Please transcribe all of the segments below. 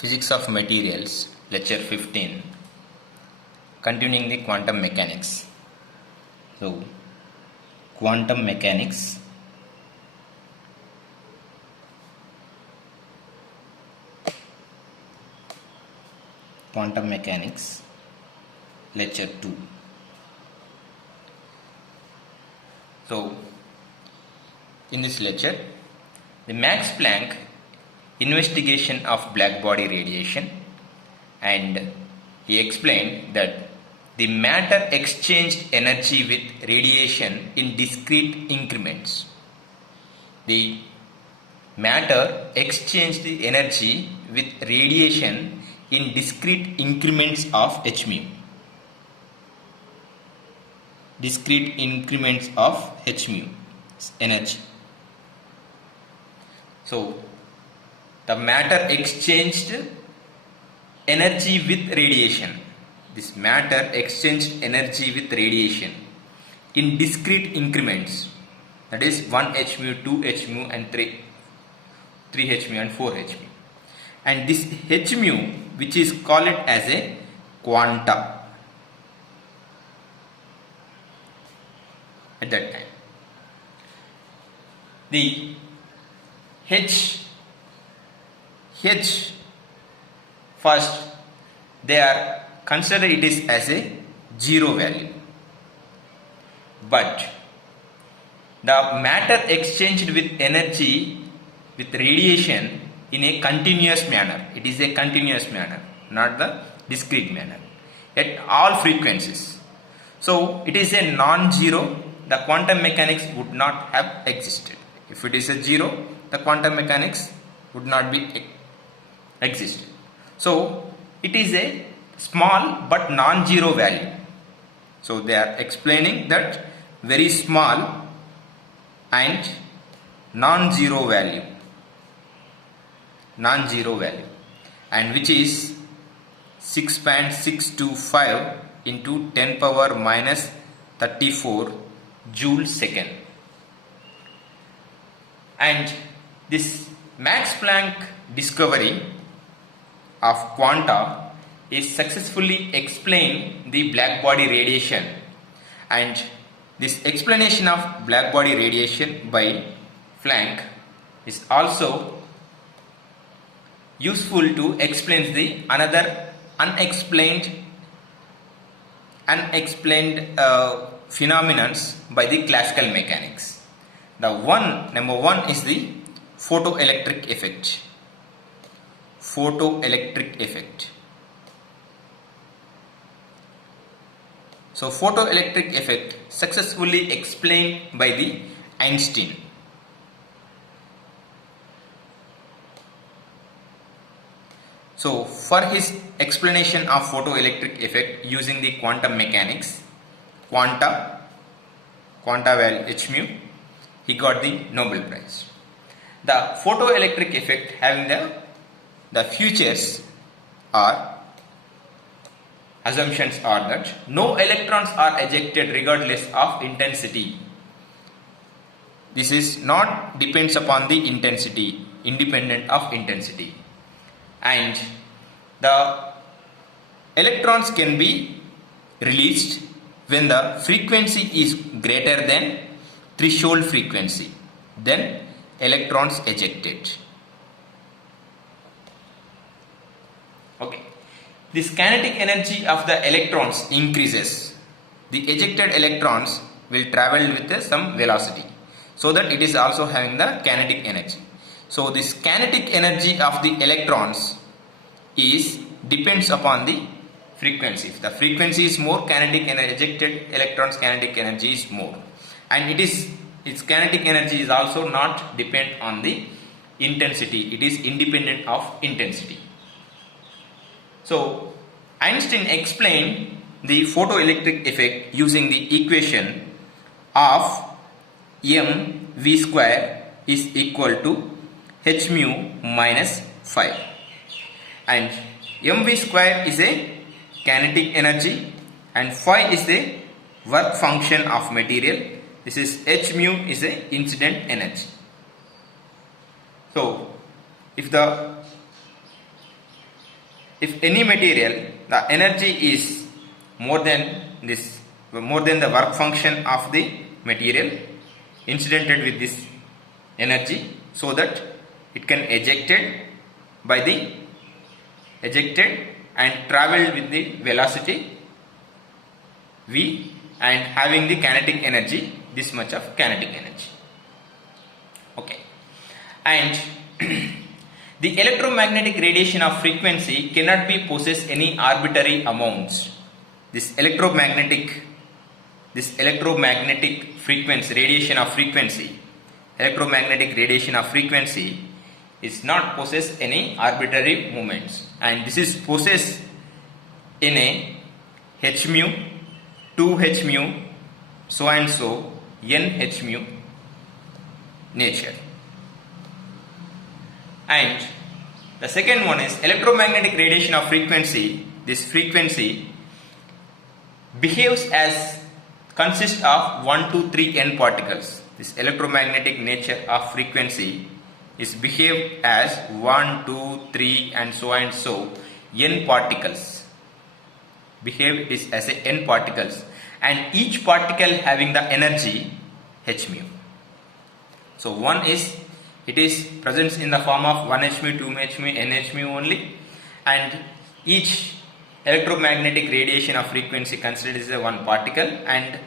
Physics of Materials, Lecture 15, continuing the quantum mechanics. So, quantum mechanics. Quantum mechanics, Lecture 2. So, in this lecture, the Max Planck investigation of blackbody radiation, and he explained that the matter exchanged energy with radiation in discrete increments. The matter exchanged the energy with radiation in discrete increments of h mu. Discrete increments of h mu energy. So, the matter exchanged energy with radiation. This matter exchanged energy with radiation in discrete increments. That is 1 h mu, 2 h mu and 3 h mu and 4 h mu. And this h mu, which is called as a quanta at that time. The h first they are consider it is as a zero value, but the matter exchanged with energy with radiation in a continuous manner. It is a continuous manner, not the discrete manner, at all frequencies. So it is a non-zero. The quantum mechanics would not have existed. If it is a zero, the quantum mechanics would not be existed. So it is a small but non-zero value. So they are explaining that very small and non-zero value, and which is 6.625 into 10 power minus 34 joule second. And this Max Planck discovery of quanta is successfully explained the blackbody radiation, and this explanation of blackbody radiation by Planck is also useful to explain the another unexplained phenomenon by the classical mechanics. Number one is the photoelectric effect. So photoelectric effect successfully explained by the Einstein. So for his explanation of photoelectric effect using the quantum mechanics, quanta value h mu, he got the Nobel Prize. The photoelectric effect having the features are, assumptions are that no electrons are ejected regardless of intensity. This is not depends upon the intensity, independent of intensity. And the electrons can be released when the frequency is greater than threshold frequency, then electrons ejected. Okay. This kinetic energy of the electrons increases. The ejected electrons will travel with some velocity, so that it is also having the kinetic energy. So this kinetic energy of the electrons depends upon the frequency. If the frequency is more, ejected electrons kinetic energy is more, and its kinetic energy is also not depend on the intensity. It is independent of intensity. So Einstein explained the photoelectric effect using the equation of mv square is equal to h mu minus phi, and mv square is a kinetic energy and phi is the work function of material. This is h mu is a incident energy. So if the if any material, the energy is more than the work function of the material incidented with this energy, so that it can ejected and travel with the velocity v and having the kinetic energy, this much of kinetic energy. Okay, and the electromagnetic radiation of frequency cannot be possess any arbitrary amounts. This electromagnetic frequency, electromagnetic radiation of frequency is not possess any arbitrary moments, and this is possessed in a h mu, 2 h mu, so and so n h mu nature. And the second one is electromagnetic radiation of frequency. This frequency behaves as consists of 1, 2, 3 n particles. This electromagnetic nature of frequency is behaved as 1, 2, 3 and so n particles. Behave is as a n particles, and each particle having the energy h mu. So one is, it is present in the form of 1 h mu, 2 h mu, n h mu only, and each electromagnetic radiation of frequency considered as a one particle, and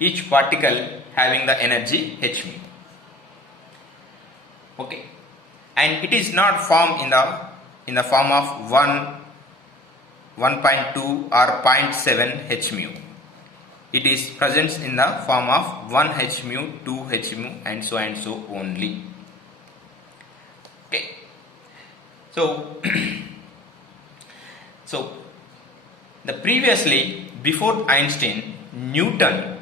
each particle having the energy h mu. Okay, and it is not formed in the form of 1.2 or 0.7 h mu. It is present in the form of 1 h mu, 2 h mu and so only. Okay, so the previously, before Einstein, Newton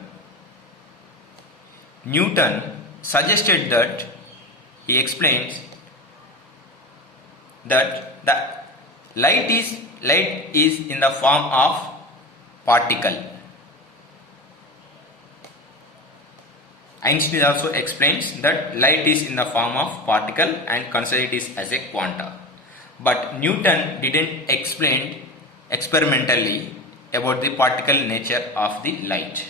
suggested that, he explains that the light is in the form of particle. Einstein also explains that light is in the form of particle and consider it is as a quanta. But Newton didn't explain experimentally about the particle nature of the light.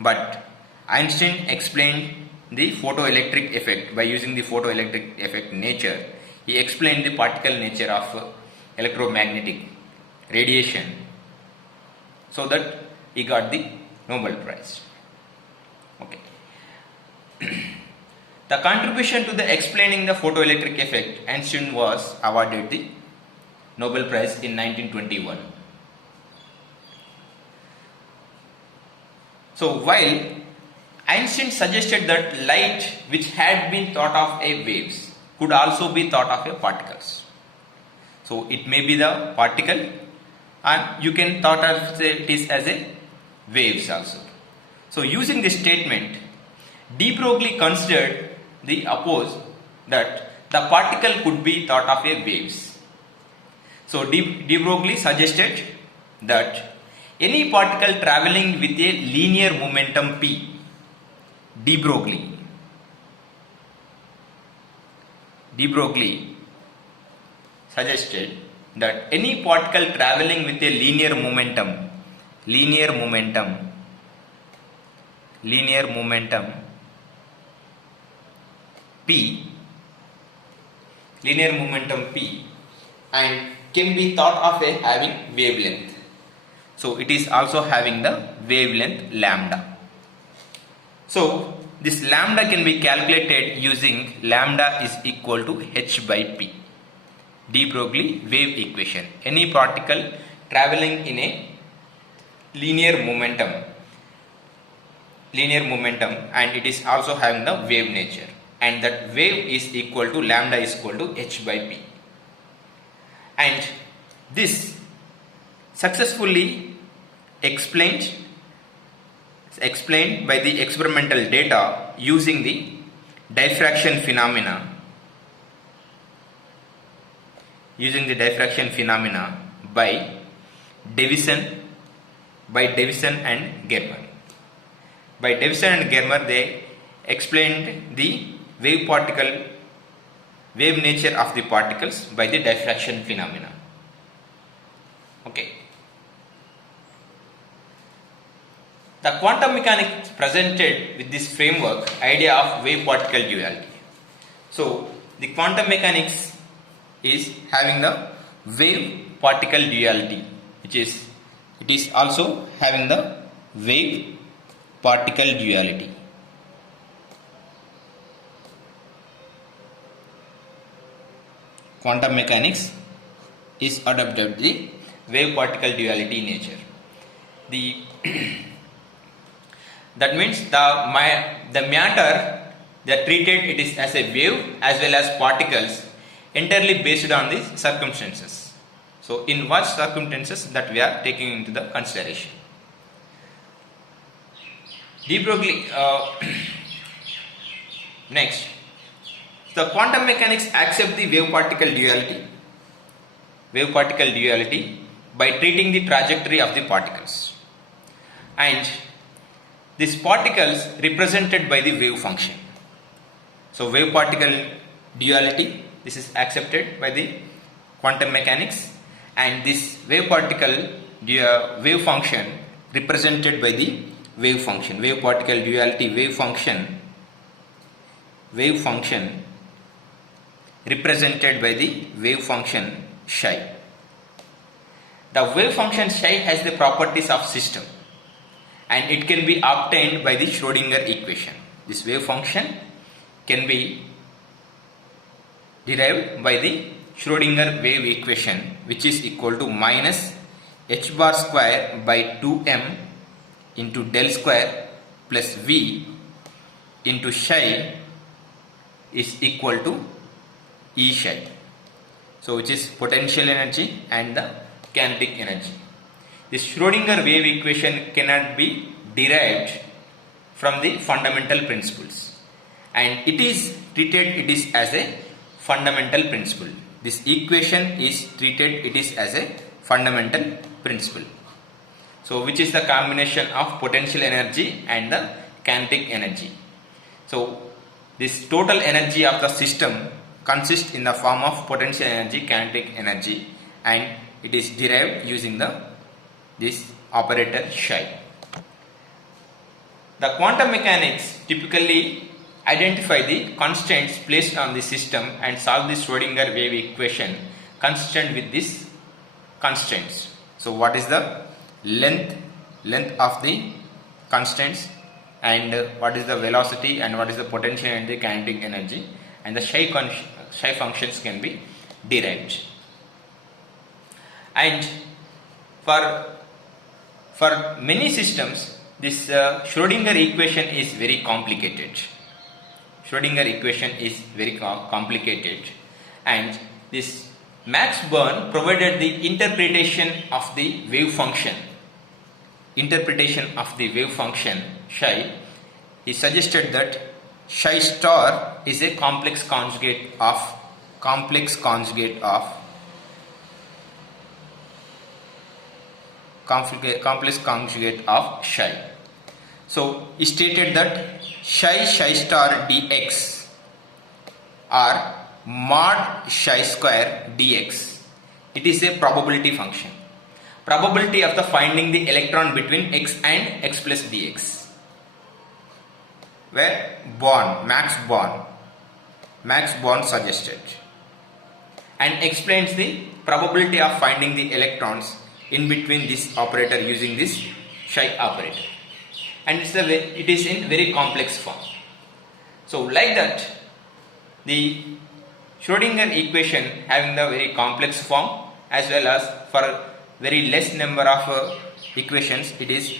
But Einstein explained the photoelectric effect by using the photoelectric effect nature. He explained the particle nature of electromagnetic radiation, so that he got the Nobel Prize. Okay. The contribution to the explaining the photoelectric effect, Einstein was awarded the Nobel Prize in 1921. So while Einstein suggested that light which had been thought of as waves could also be thought of as particles. So it may be the particle, and you can thought of it is as a waves also. So using this statement, de Broglie considered the oppose that the particle could be thought of as waves. So de Broglie suggested that any particle traveling with a linear momentum p, de Broglie suggested that any particle traveling with a linear momentum p and can be thought of as having wavelength. So it is also having the wavelength lambda. So this lambda can be calculated using lambda is equal to h by p, de Broglie wave equation. Any particle traveling in a linear momentum and it is also having the wave nature, and that wave is equal to lambda is equal to h by p. And this successfully explained by the experimental data using the diffraction phenomena by Davison and Germer. By Davison and Germer, they explained the wave nature of the particles by the diffraction phenomena. Okay. The quantum mechanics presented with this framework idea of wave particle duality. So the quantum mechanics is having the wave particle duality, which is it is also having the wave particle duality. Quantum mechanics is adopted the wave particle duality nature. The that means the matter that treated it is as a wave as well as particles entirely based on the circumstances. So in what circumstances that we are taking into the consideration. De Broglie next, the quantum mechanics accept the wave particle duality by treating the trajectory of the particles, and these particles represented by the wave function. So wave particle duality, this is accepted by the quantum mechanics, and this wave particle wave function represented by the wave function. Wave particle duality wave function represented by the wave function psi. The wave function psi has the properties of system, and it can be obtained by the Schrodinger equation. This wave function can be derived by the Schrodinger wave equation, which is equal to minus h bar square by 2m into del square plus v into psi is equal to E psi. So which is potential energy and the kinetic energy. This Schrodinger wave equation cannot be derived from the fundamental principles, and it is treated as a fundamental principle. This equation is treated as a fundamental principle. So which is the combination of potential energy and the kinetic energy. So this total energy of the system consists in the form of potential energy, kinetic energy, and it is derived using this operator psi. The quantum mechanics typically identify the constraints placed on the system and solve the Schrodinger wave equation consistent with these constraints. So what is the length of the constraints, and what is the velocity, and what is the potential energy, kinetic energy, and the psi functions can be derived. And for many systems, this Schrodinger equation is very complicated. And this Max Born provided the interpretation of the wave function psi. He suggested that psi star is a complex conjugate of psi. So he stated that psi star dx or mod psi square dx, it is a probability function. Probability of the finding the electron between x and x plus dx, where Max Born suggested, and explains the probability of finding the electrons in between this operator using this psi operator, and it is in very complex form. So like that, the Schrodinger equation having the very complex form, as well as for very less number of equations, it is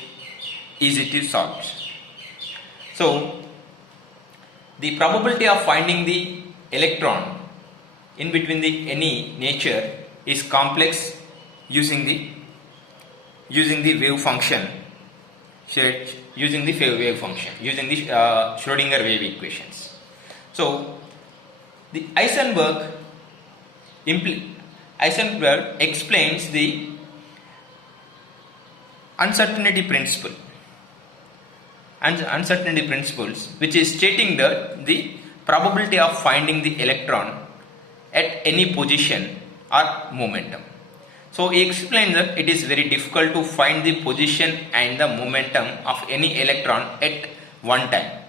easy to solve. So the probability of finding the electron in between the any nature is complex using the wave function, using the Schrodinger wave equations. So the Heisenberg explains the uncertainty principles, which is stating that the probability of finding the electron at any position or momentum. So he explains that it is very difficult to find the position and the momentum of any electron at one time.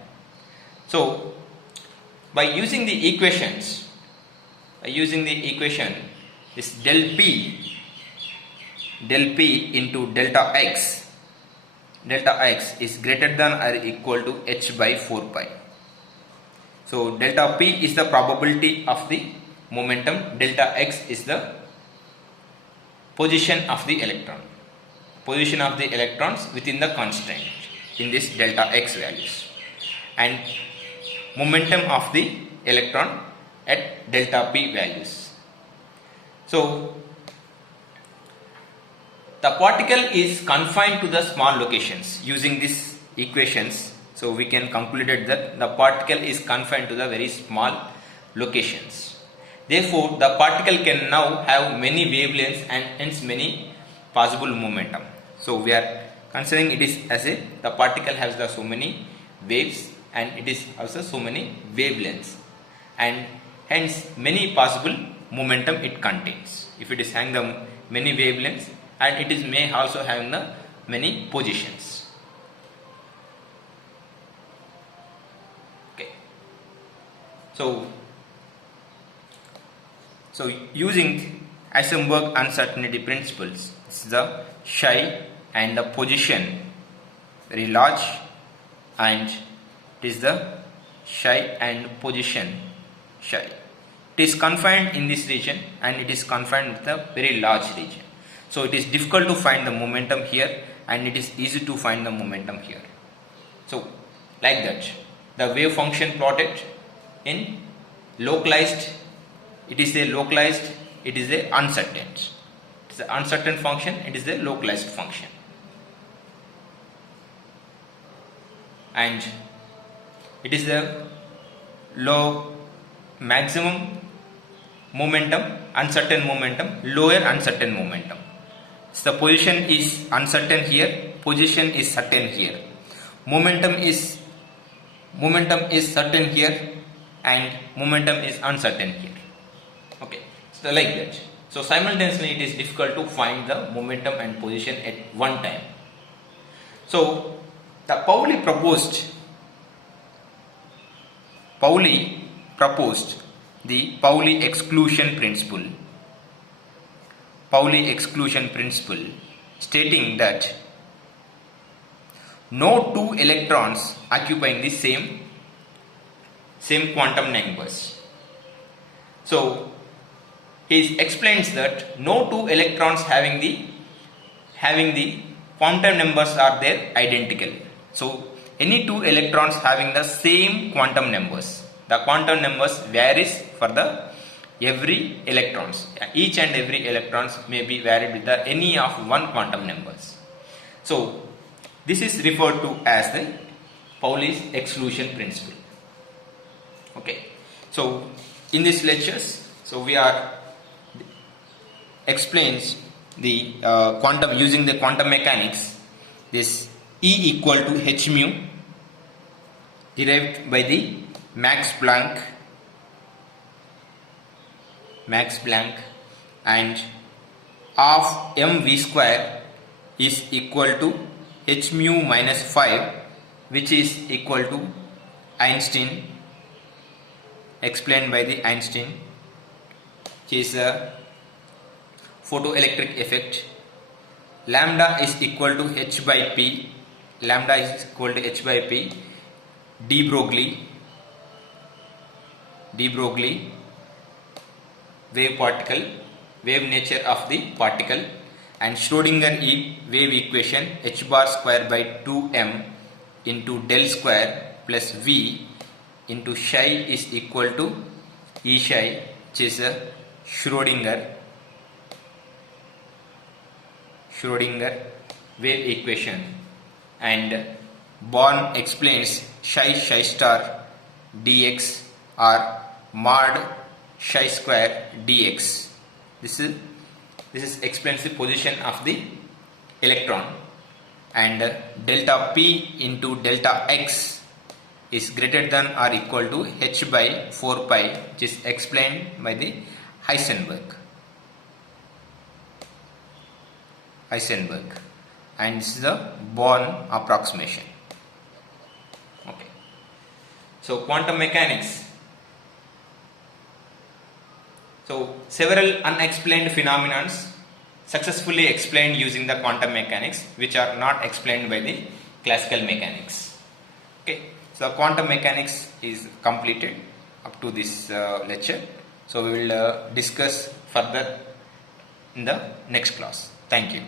So by using the equation, this del P into delta x is greater than or equal to h by 4 pi. So delta P is the probability of the momentum, delta x is the position of the electrons within the constraint in this delta x values, and momentum of the electron at delta P values. So the particle is confined to the small locations. Using these equations, so we can conclude that the particle is confined to the very small locations. Therefore, the particle can now have many wavelengths and hence many possible momentum. So we are considering it is as a the particle has the so many waves and it is also so many wavelengths, and hence many possible momentum it contains. If it is having the many wavelengths, and it is may also having the many positions. Okay. So using Heisenberg uncertainty principles, this is the psi and the position very large, and it is the psi and position psi. It is confined in this region and it is confined with a very large region. So it is difficult to find the momentum here and it is easy to find the momentum here. So like that, the wave function plotted in localized, it is a uncertain. It is an uncertain function, it is a localized function. And it is the low maximum momentum, uncertain momentum, lower uncertain momentum. So the position is uncertain here, position is certain here. Momentum is certain here and momentum is uncertain here. Okay, so like that. So simultaneously it is difficult to find the momentum and position at one time. So the Pauli proposed the Pauli exclusion principle, stating that no two electrons occupying the same quantum numbers. So he explains that no two electrons having the quantum numbers are there identical. So any two electrons having the same quantum numbers, the quantum numbers varies for the every electrons. Each and every electrons may be varied with the any of one quantum numbers. So this is referred to as the Pauli's exclusion principle. Okay. So in these lectures, so we are explains the quantum using the quantum mechanics. This E equal to h mu derived by the Max Planck, and of mv square is equal to h mu minus 5, which is equal to Einstein, explained by the Einstein, which is a photoelectric effect. Lambda is equal to h by p, de Broglie wave nature of the particle, and Schrodinger wave equation h bar square by 2m into del square plus v into psi is equal to E psi, which is a Schrodinger wave equation, and Born explains psi star dx or mod psi square dx. This explains the position of the electron, and delta p into delta x is greater than or equal to h by 4 pi, which is explained by the Heisenberg. Heisenberg, and this is the Born approximation. Okay, so quantum mechanics. So several unexplained phenomena successfully explained using the quantum mechanics, which are not explained by the classical mechanics. Okay, so quantum mechanics is completed up to this lecture. So we will discuss further in the next class. Thank you.